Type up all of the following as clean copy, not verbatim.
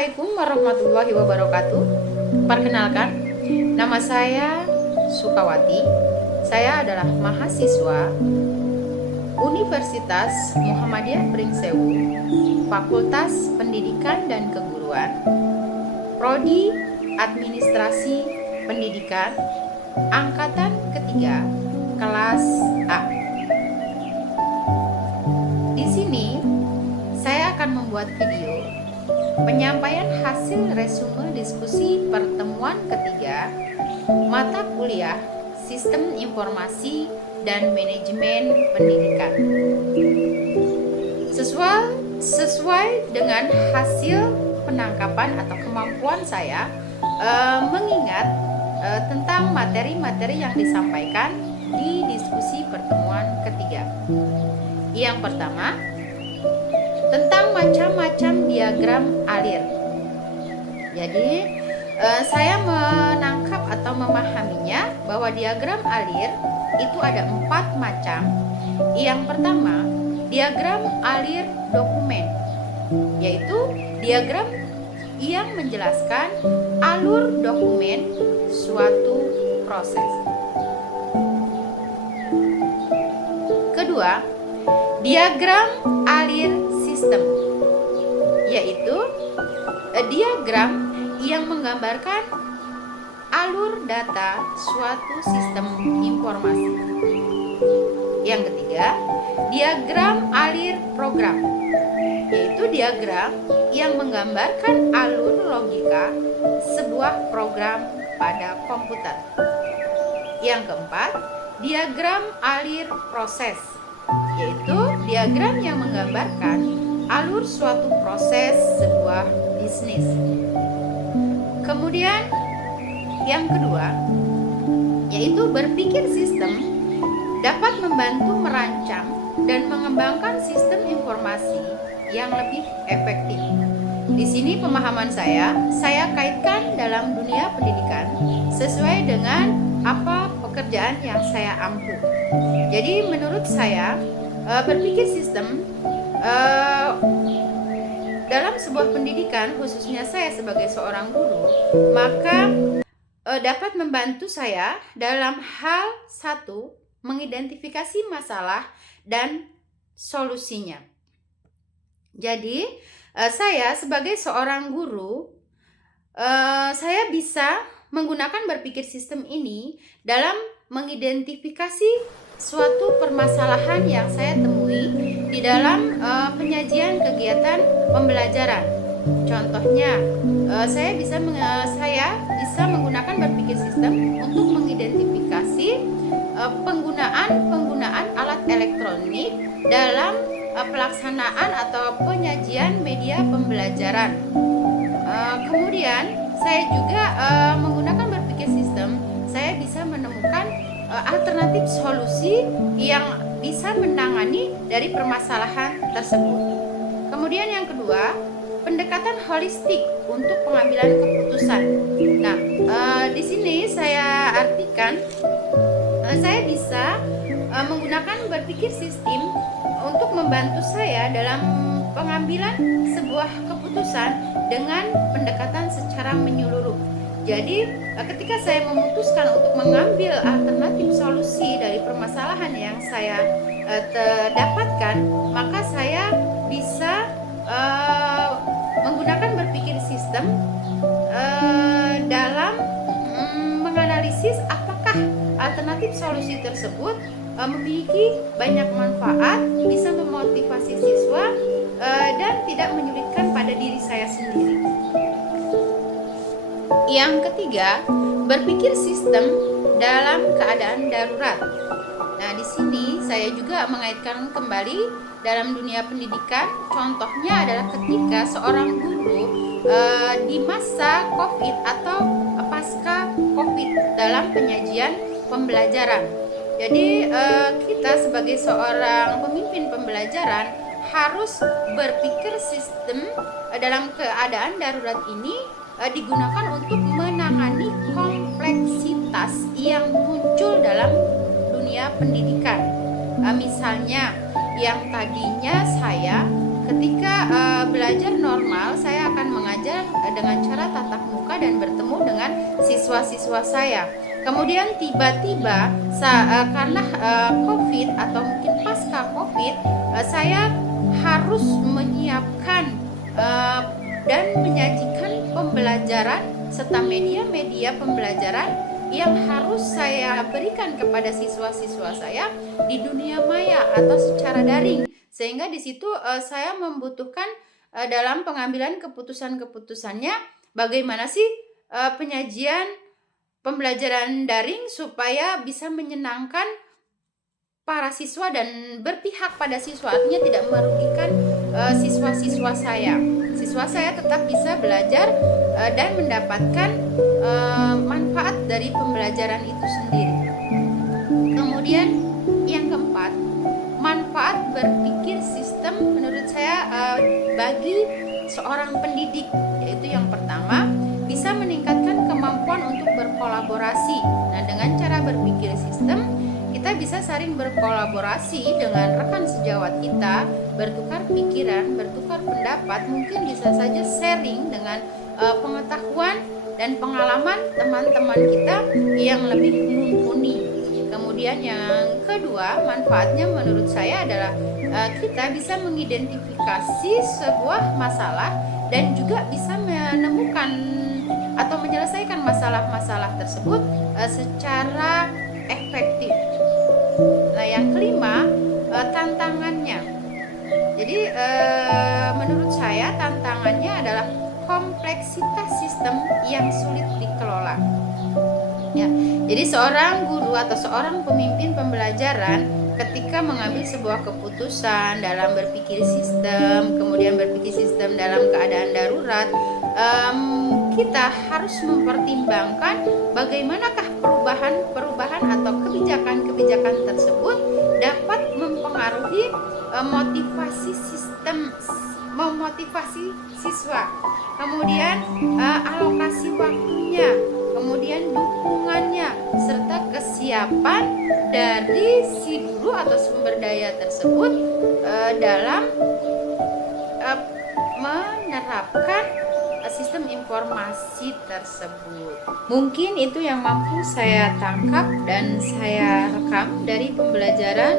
Assalamualaikum warahmatullahi wabarakatuh. Perkenalkan, nama saya Sukawati. Saya adalah mahasiswa Universitas Muhammadiyah Pringsewu, Fakultas Pendidikan dan Keguruan, Prodi Administrasi Pendidikan, Angkatan ketiga, kelas A. Di sini saya akan membuat video penyampaian hasil resume diskusi pertemuan ketiga mata kuliah Sistem Informasi dan Manajemen Pendidikan. Sesuai dengan hasil penangkapan atau kemampuan saya mengingat tentang materi-materi yang disampaikan di diskusi pertemuan ketiga. Yang pertama, tentang macam-macam diagram alir. Jadi saya menangkap atau memahaminya bahwa diagram alir itu ada 4 macam. Yang pertama, diagram alir dokumen, yaitu diagram yang menjelaskan alur dokumen suatu proses. Kedua, diagram alir sistem, yaitu diagram yang menggambarkan alur data suatu sistem informasi. Yang ketiga, diagram alir program, yaitu diagram yang menggambarkan alur logika sebuah program pada komputer. Yang keempat, diagram alir proses, yaitu diagram yang menggambarkan alur suatu proses sebuah bisnis. Kemudian yang kedua, yaitu berpikir sistem dapat membantu merancang dan mengembangkan sistem informasi yang lebih efektif. Di sini pemahaman saya kaitkan dalam dunia pendidikan sesuai dengan apa pekerjaan yang saya ampu. Jadi menurut saya berpikir sistem dalam sebuah pendidikan, khususnya saya sebagai seorang guru, maka dapat membantu saya dalam hal satu, mengidentifikasi masalah dan solusinya. Jadi saya sebagai seorang guru, saya bisa menggunakan berpikir sistem ini dalam mengidentifikasi suatu permasalahan yang saya temui di dalam penyajian kegiatan pembelajaran. Contohnya, saya bisa menggunakan berpikir sistem untuk mengidentifikasi penggunaan alat elektronik dalam pelaksanaan atau penyajian media pembelajaran. Kemudian saya juga menggunakan berpikir sistem, saya bisa menemukan alternatif solusi yang bisa menangani dari permasalahan tersebut. Kemudian yang kedua, pendekatan holistik untuk pengambilan keputusan. Nah, di sini saya artikan saya bisa menggunakan berpikir sistem untuk membantu saya dalam pengambilan sebuah keputusan dengan pendekatan secara menyeluruh. Jadi ketika saya memutuskan untuk mengambil alternatif solusi dari permasalahan yang saya dapatkan, maka saya bisa menggunakan berpikir sistem dalam menganalisis apakah alternatif solusi tersebut memiliki banyak manfaat, bisa memotivasi siswa dan tidak menyulitkan pada diri saya sendiri. Yang ketiga, berpikir sistem dalam keadaan darurat. Nah, di sini saya juga mengaitkan kembali dalam dunia pendidikan. Contohnya adalah ketika seorang guru di masa COVID atau pasca COVID dalam penyajian pembelajaran. Jadi kita sebagai seorang pemimpin pembelajaran harus berpikir sistem dalam keadaan darurat ini digunakan untuk menangani kompleksitas yang muncul dalam dunia pendidikan. Misalnya yang tadinya saya ketika belajar normal, saya akan mengajar dengan cara tatap muka dan bertemu dengan siswa-siswa saya. Kemudian tiba-tiba karena COVID atau mungkin pasca COVID, saya harus menyiapkan dan menyajikan pembelajaran serta media-media pembelajaran yang harus saya berikan kepada siswa-siswa saya di dunia maya atau secara daring, sehingga di situ saya membutuhkan dalam pengambilan keputusan-keputusannya bagaimana sih penyajian pembelajaran daring supaya bisa menyenangkan para siswa dan berpihak pada siswa, artinya tidak merugikan siswa-siswa saya. Siswa saya tetap bisa belajar dan mendapatkan manfaat dari pembelajaran itu sendiri. Kemudian yang keempat, manfaat berpikir sistem menurut saya bagi seorang pendidik, yaitu yang pertama, bisa meningkatkan kemampuan untuk berkolaborasi. Nah, dengan cara berpikir sistem, kita bisa saling berkolaborasi dengan rekan sejawat kita, bertukar pikiran, bertukar pendapat, mungkin bisa saja sharing dengan pengetahuan dan pengalaman teman-teman kita yang lebih mumpuni. Kemudian yang kedua, manfaatnya menurut saya adalah kita bisa mengidentifikasi sebuah masalah dan juga bisa menemukan atau menyelesaikan masalah-masalah tersebut secara efektif. Nah, yang kelima, tantangannya. Jadi menurut saya tantangannya adalah kompleksitas sistem yang sulit dikelola. Ya, jadi seorang guru atau seorang pemimpin pembelajaran ketika mengambil sebuah keputusan dalam berpikir sistem, kemudian berpikir sistem dalam keadaan darurat, kita harus mempertimbangkan bagaimanakah perubahan atau kebijakan-kebijakan tersebut dapat mempengaruhi motivasi sistem, memotivasi siswa, kemudian alokasi waktunya, kemudian dukungannya, serta kesiapan dari si guru atau sumber daya tersebut dalam menerapkan sistem informasi tersebut. Mungkin itu yang mampu saya tangkap dan saya rekam dari pembelajaran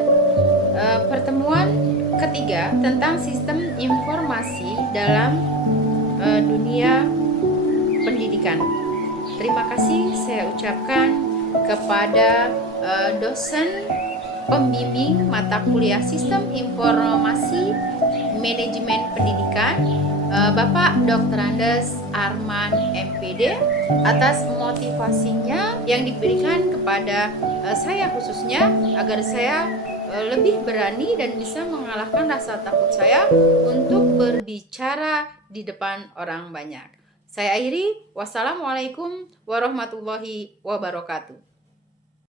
pertemuan ketiga tentang sistem informasi dalam dunia pendidikan. Terima kasih saya ucapkan kepada dosen pembimbing mata kuliah Sistem Informasi Manajemen Pendidikan, Bapak Dr. Andes Arman MPD, atas motivasinya yang diberikan kepada saya khususnya agar saya lebih berani dan bisa mengalahkan rasa takut saya untuk berbicara di depan orang banyak. Saya akhiri, wassalamualaikum warahmatullahi wabarakatuh.